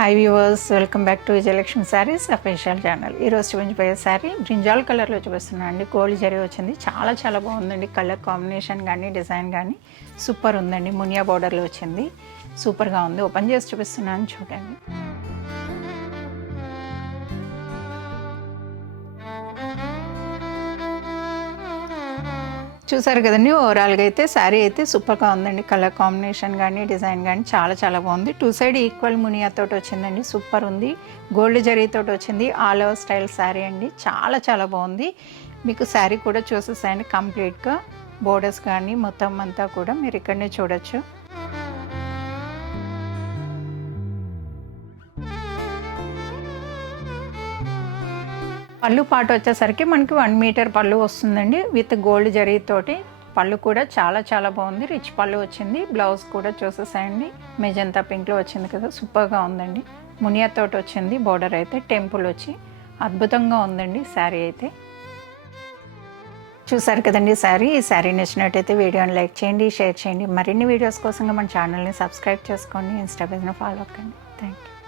Hi viewers, welcome back to Vijayalakshmi saris official channel. ఈరోజు చూపించబోయే sari brinjal కలర్లో చూపిస్తున్నాను అండి. గోల్డ్ జరీ వచ్చింది. చాలా బాగుందండి. కలర్ కాంబినేషన్ కానీ డిజైన్ కానీ సూపర్ ఉందండి. మునియా బోర్డర్లో వచ్చింది. సూపర్గా ఉంది. ఓపెన్ చేసి చూపిస్తున్నాను, చూడండి. చూసారు కదండి. ఓవరాల్గా అయితే శారీ అయితే సూపర్గా ఉందండి. కలర్ కాంబినేషన్ కానీ డిజైన్ కానీ చాలా బాగుంది. టూ సైడ్ ఈక్వల్ మునియాతో వచ్చిందండి. సూపర్ ఉంది. గోల్డ్ జరీతో వచ్చింది. ఆల్ ఓవర్ స్టైల్ శారీ అండి. చాలా బాగుంది. మీకు శారీ కూడా చూసేసాయండి. కంప్లీట్గా బోర్డర్స్ కానీ మొత్తం అంతా కూడా మీరు ఇక్కడనే చూడొచ్చు. పళ్ళు పాటు వచ్చేసరికి మనకి 1 మీటర్ పళ్ళు వస్తుందండి. విత్ గోల్డ్ జరీతోటి పళ్ళు కూడా చాలా బాగుంది. రిచ్ పళ్ళు వచ్చింది. బ్లౌజ్ కూడా చూసేసాయండి. మెజంతా పింక్లో వచ్చింది కదా, సూపర్గా ఉందండి. మునియాతోటి వచ్చింది. బోర్డర్ అయితే టెంపుల్ వచ్చి అద్భుతంగా ఉందండి శారీ అయితే. చూసారు కదండి శారీ. ఈ శారీ నచ్చినట్టయితే వీడియోని లైక్ చేయండి, షేర్ చేయండి. మరిన్ని వీడియోస్ కోసం మన ఛానల్ని సబ్స్క్రైబ్ చేసుకోండి. ఇన్స్టా పేజ్ని ఫాలో అవ్వండి. Thank you.